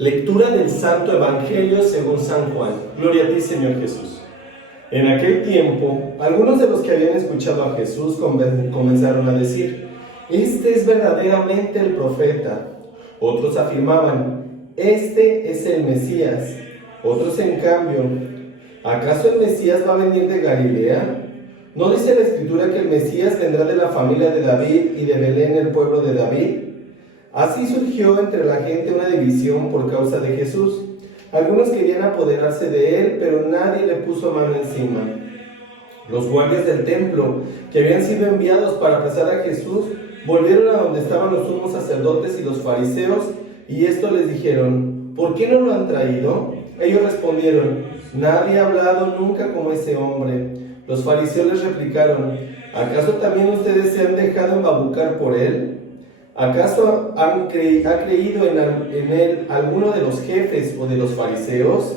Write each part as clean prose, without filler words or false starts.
Lectura del Santo Evangelio según San Juan. Gloria a ti, Señor Jesús. En aquel tiempo, algunos de los que habían escuchado a Jesús comenzaron a decir: «Este es verdaderamente el profeta». Otros afirmaban: «Este es el Mesías». Otros, en cambio: «¿Acaso el Mesías va a venir de Galilea? ¿No dice la Escritura que el Mesías vendrá de la familia de David y de Belén, el pueblo de David?». Así surgió entre la gente una división por causa de Jesús. Algunos querían apoderarse de él, pero nadie le puso mano encima. Los guardias del templo, que habían sido enviados para apresar a Jesús, volvieron a donde estaban los sumos sacerdotes y los fariseos, y esto les dijeron: «¿Por qué no lo han traído?». Ellos respondieron: «Nadie ha hablado nunca como ese hombre». Los fariseos les replicaron: «¿Acaso también ustedes se han dejado embabucar por él? ¿Acaso ha creído en él alguno de los jefes o de los fariseos?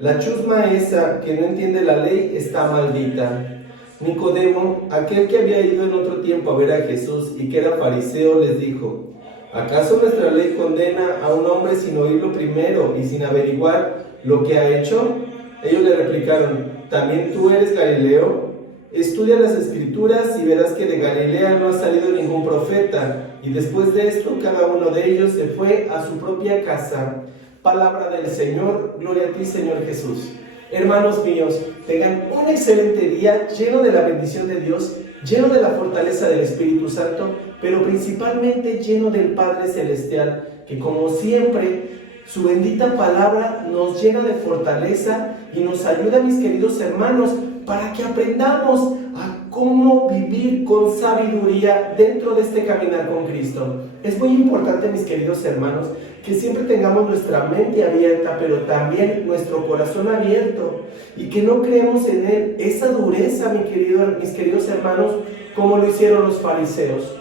La chusma esa que no entiende la ley está maldita». Nicodemo, aquel que había ido en otro tiempo a ver a Jesús y que era fariseo, les dijo: «¿Acaso nuestra ley condena a un hombre sin oírlo primero y sin averiguar lo que ha hecho?». Ellos le replicaron: «¿También tú eres Galileo? Estudia las Escrituras y verás que de Galilea no ha salido ningún profeta». Y después de esto, cada uno de ellos se fue a su propia casa. Palabra del Señor. Gloria a ti, Señor Jesús. Hermanos míos, tengan un excelente día lleno de la bendición de Dios, lleno de la fortaleza del Espíritu Santo, pero principalmente lleno del Padre Celestial, que como siempre, su bendita palabra nos llena de fortaleza y nos ayuda, mis queridos hermanos, para que aprendamos a cómo vivir con sabiduría dentro de este caminar con Cristo. Es muy importante, mis queridos hermanos, que siempre tengamos nuestra mente abierta, pero también nuestro corazón abierto, y que no creemos en él esa dureza, mis queridos hermanos, como lo hicieron los fariseos.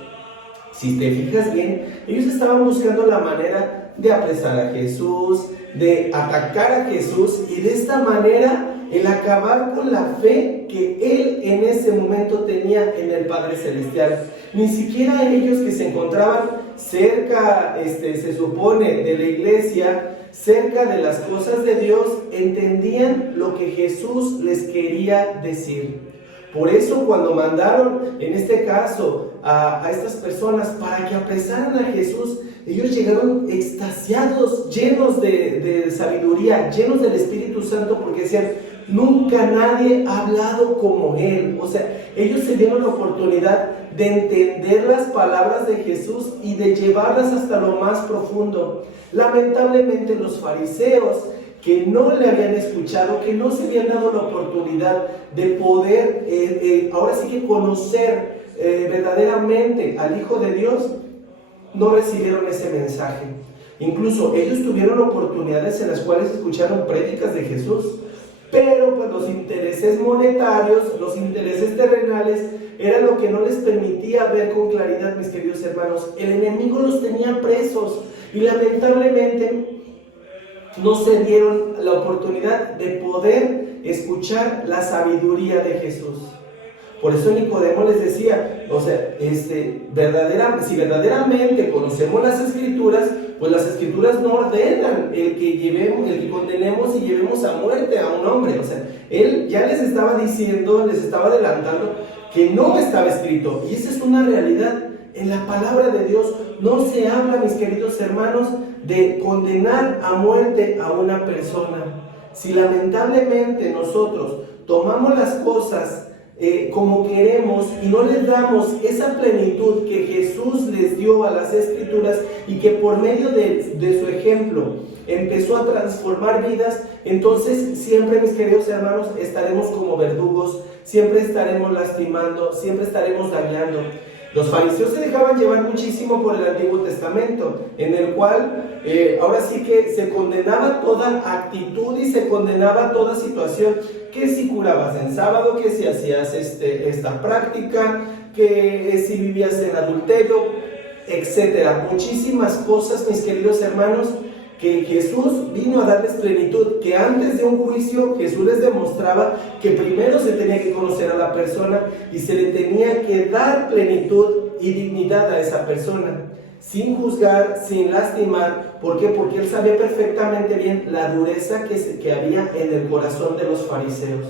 Si te fijas bien, ellos estaban buscando la manera de apresar a Jesús, de atacar a Jesús, y de esta manera el acabar con la fe que él en ese momento tenía en el Padre Celestial. Ni siquiera ellos, que se encontraban cerca, se supone, de la iglesia, cerca de las cosas de Dios, entendían lo que Jesús les quería decir. Por eso, cuando mandaron, en este caso, a estas personas para que apresaran a Jesús, ellos llegaron extasiados, llenos de sabiduría, llenos del Espíritu Santo, porque decían: «Nunca nadie ha hablado como él». O sea, ellos se dieron la oportunidad de entender las palabras de Jesús y de llevarlas hasta lo más profundo. Lamentablemente, los fariseos, que no le habían escuchado, que no se habían dado la oportunidad de poder, ahora sí que conocer verdaderamente al Hijo de Dios, no recibieron ese mensaje. Incluso ellos tuvieron oportunidades en las cuales escucharon prédicas de Jesús, pero pues los intereses monetarios, los intereses terrenales, era lo que no les permitía ver con claridad, mis queridos hermanos. El enemigo los tenía presos y lamentablemente no se dieron la oportunidad de poder escuchar la sabiduría de Jesús. Por eso Nicodemo les decía, o sea, si verdaderamente conocemos las Escrituras, pues las Escrituras no ordenan el que condenemos y llevemos a muerte a un hombre. O sea, él ya les estaba diciendo, les estaba adelantando que no estaba escrito, y esa es una realidad. En la palabra de Dios no se habla, mis queridos hermanos, de condenar a muerte a una persona. Si lamentablemente nosotros tomamos las cosas como queremos y no les damos esa plenitud que Jesús les dio a las Escrituras, y que por medio de su ejemplo empezó a transformar vidas, entonces siempre, mis queridos hermanos, estaremos como verdugos, siempre estaremos lastimando, siempre estaremos dañando. Los fariseos se dejaban llevar muchísimo por el Antiguo Testamento, en el cual ahora sí que se condenaba toda actitud y se condenaba toda situación, que si curabas en sábado, que si hacías esta práctica, que si vivías en adulterio, etcétera. Muchísimas cosas, mis queridos hermanos, que Jesús vino a darles plenitud, que antes de un juicio Jesús les demostraba que primero se tenía que conocer a la persona y se le tenía que dar plenitud y dignidad a esa persona. sin juzgar, sin lastimar. ¿Por qué? Porque él sabía perfectamente bien la dureza que había en el corazón de los fariseos.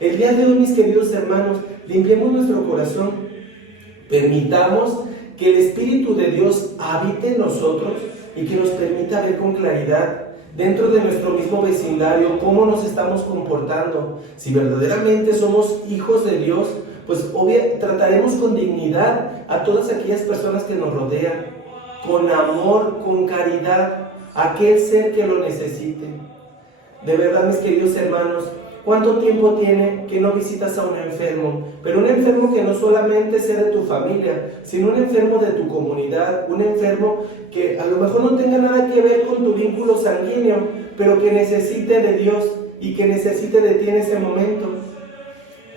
El día de hoy, mis queridos hermanos, limpiemos nuestro corazón, permitamos que el Espíritu de Dios habite en nosotros y que nos permita ver con claridad dentro de nuestro mismo vecindario cómo nos estamos comportando. Si verdaderamente somos hijos de Dios, pues trataremos con dignidad a todas aquellas personas que nos rodean, con amor, con caridad, a aquel ser que lo necesite. De verdad, mis queridos hermanos, ¿cuánto tiempo tiene que no visitas a un enfermo? Pero un enfermo que no solamente sea de tu familia, sino un enfermo de tu comunidad, un enfermo que a lo mejor no tenga nada que ver con tu vínculo sanguíneo, pero que necesite de Dios y que necesite de ti en ese momento.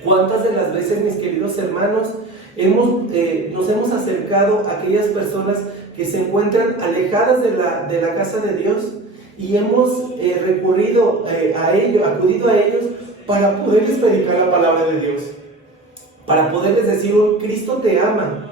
¿Cuántas de las veces, mis queridos hermanos, nos hemos acercado a aquellas personas que se encuentran alejadas de la casa de Dios y hemos acudido a ellos para poderles predicar la palabra de Dios, para poderles decir: Cristo te ama?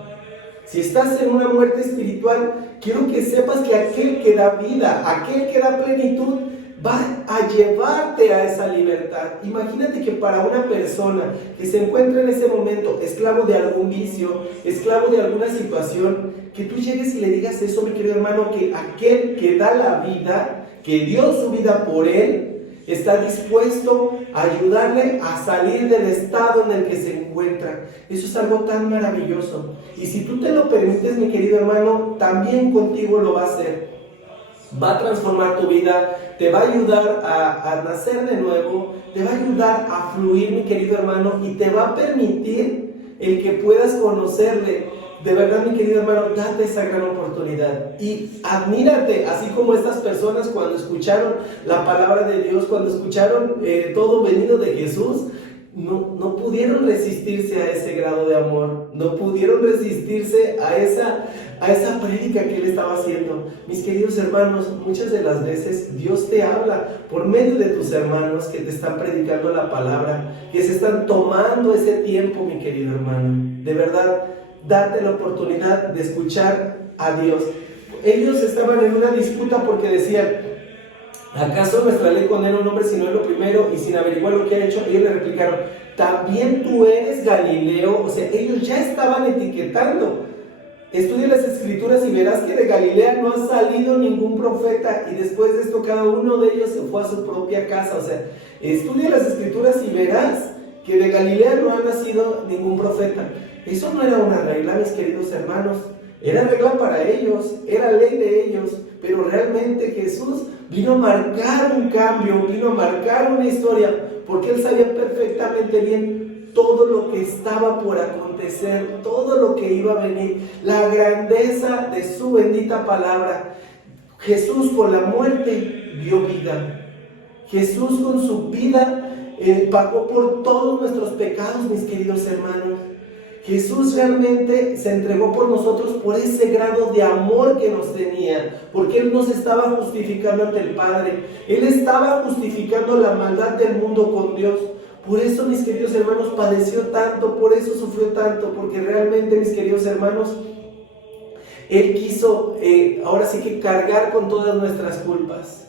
Si estás en una muerte espiritual, quiero que sepas que aquel que da vida, aquel que da plenitud, va a llevarte a esa libertad. Imagínate que para una persona que se encuentra en ese momento esclavo de algún vicio, esclavo de alguna situación, que tú llegues y le digas eso, mi querido hermano, que aquel que da la vida, que dio su vida por él, está dispuesto a ayudarle a salir del estado en el que se encuentra. Eso es algo tan maravilloso. Y si tú te lo permites, mi querido hermano, también contigo lo va a hacer. Va a transformar tu vida, te va a ayudar a nacer de nuevo, te va a ayudar a fluir, mi querido hermano, y te va a permitir el que puedas conocerle. De verdad, mi querido hermano, date esa gran oportunidad y admírate, así como estas personas cuando escucharon la palabra de Dios, cuando escucharon todo venido de Jesús, no pudieron resistirse a ese grado de amor, no pudieron resistirse a esa prédica que él estaba haciendo. Mis queridos hermanos, muchas de las veces Dios te habla por medio de tus hermanos que te están predicando la palabra, que se están tomando ese tiempo, mi querido hermano. De verdad, date la oportunidad de escuchar a Dios. Ellos estaban en una disputa porque decían: ¿acaso nuestra ley condena a un hombre si no es lo primero y sin averiguar lo que ha hecho? Ellos le replicaron: ¿también tú eres Galileo? O sea, ellos ya estaban etiquetando. Estudia las escrituras y verás que de Galilea no ha salido ningún profeta. Y después de esto, cada uno de ellos se fue a su propia casa. O sea, estudia las escrituras y verás que de Galilea no ha nacido ningún profeta. Eso no era una regla, mis queridos hermanos. Era regla para ellos, era ley de ellos. Pero realmente Jesús vino a marcar un cambio, vino a marcar una historia, porque él sabía perfectamente bien todo lo que estaba por acontecer, todo lo que iba a venir, la grandeza de su bendita palabra. Jesús con la muerte dio vida. Jesús con su vida pagó por todos nuestros pecados, mis queridos hermanos. Jesús realmente se entregó por nosotros por ese grado de amor que nos tenía, porque Él nos estaba justificando ante el Padre. Él estaba justificando la maldad del mundo con Dios. Por eso, mis queridos hermanos, padeció tanto, por eso sufrió tanto, porque realmente, mis queridos hermanos, Él quiso ahora sí que cargar con todas nuestras culpas.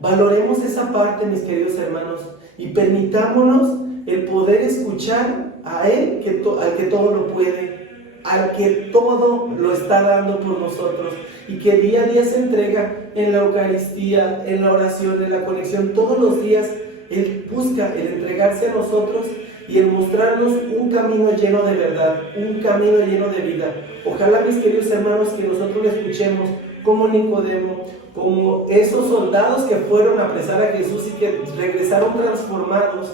Valoremos esa parte, mis queridos hermanos, y permitámonos el poder escuchar a Él, al que todo lo puede, al que todo lo está dando por nosotros y que día a día se entrega en la Eucaristía, en la oración, en la conexión. Todos los días Él busca el entregarse a nosotros y el mostrarnos un camino lleno de verdad, un camino lleno de vida. Ojalá, mis queridos hermanos, que nosotros lo escuchemos como Nicodemo, como esos soldados que fueron a apresar a Jesús y que regresaron transformados,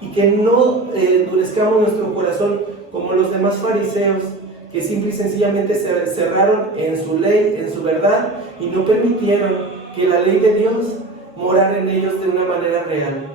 y que no endurezcamos nuestro corazón como los demás fariseos, que simple y sencillamente se cerraron en su ley, en su verdad, y no permitieron que la ley de Dios morara en ellos de una manera real.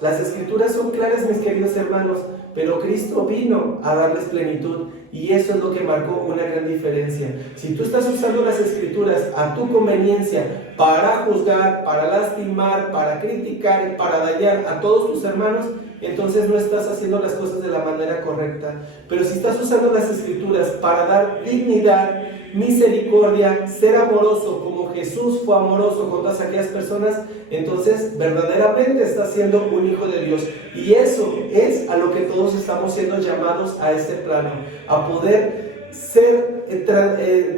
Las escrituras son claras, mis queridos hermanos, pero Cristo vino a darles plenitud, y eso es lo que marcó una gran diferencia. Si tú estás usando las escrituras a tu conveniencia para juzgar, para lastimar, para criticar, para dañar a todos tus hermanos, entonces no estás haciendo las cosas de la manera correcta. Pero si estás usando las escrituras para dar dignidad, misericordia, ser amoroso como Jesús fue amoroso con todas aquellas personas, entonces verdaderamente estás siendo un hijo de Dios. Y eso es a lo que todos estamos siendo llamados a este plano, a poder ser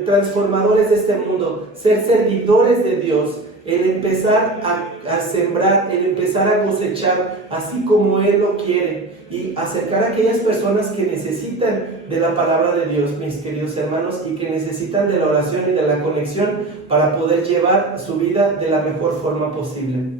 transformadores de este mundo, ser servidores de Dios, el empezar a sembrar, el empezar a cosechar así como Él lo quiere, y acercar a aquellas personas que necesitan de la palabra de Dios, mis queridos hermanos, y que necesitan de la oración y de la conexión para poder llevar su vida de la mejor forma posible.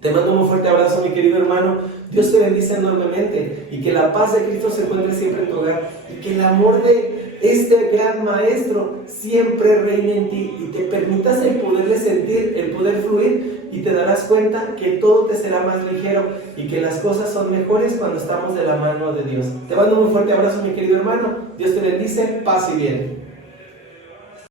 Te mando un fuerte abrazo, mi querido hermano. Dios te bendice enormemente, y que la paz de Cristo se encuentre siempre en tu hogar, y que el amor de este gran maestro siempre reine en ti, y te permitas el poderle sentir, el poder fluir, y te darás cuenta que todo te será más ligero y que las cosas son mejores cuando estamos de la mano de Dios. Te mando un fuerte abrazo, mi querido hermano. Dios te bendice, paz y bien.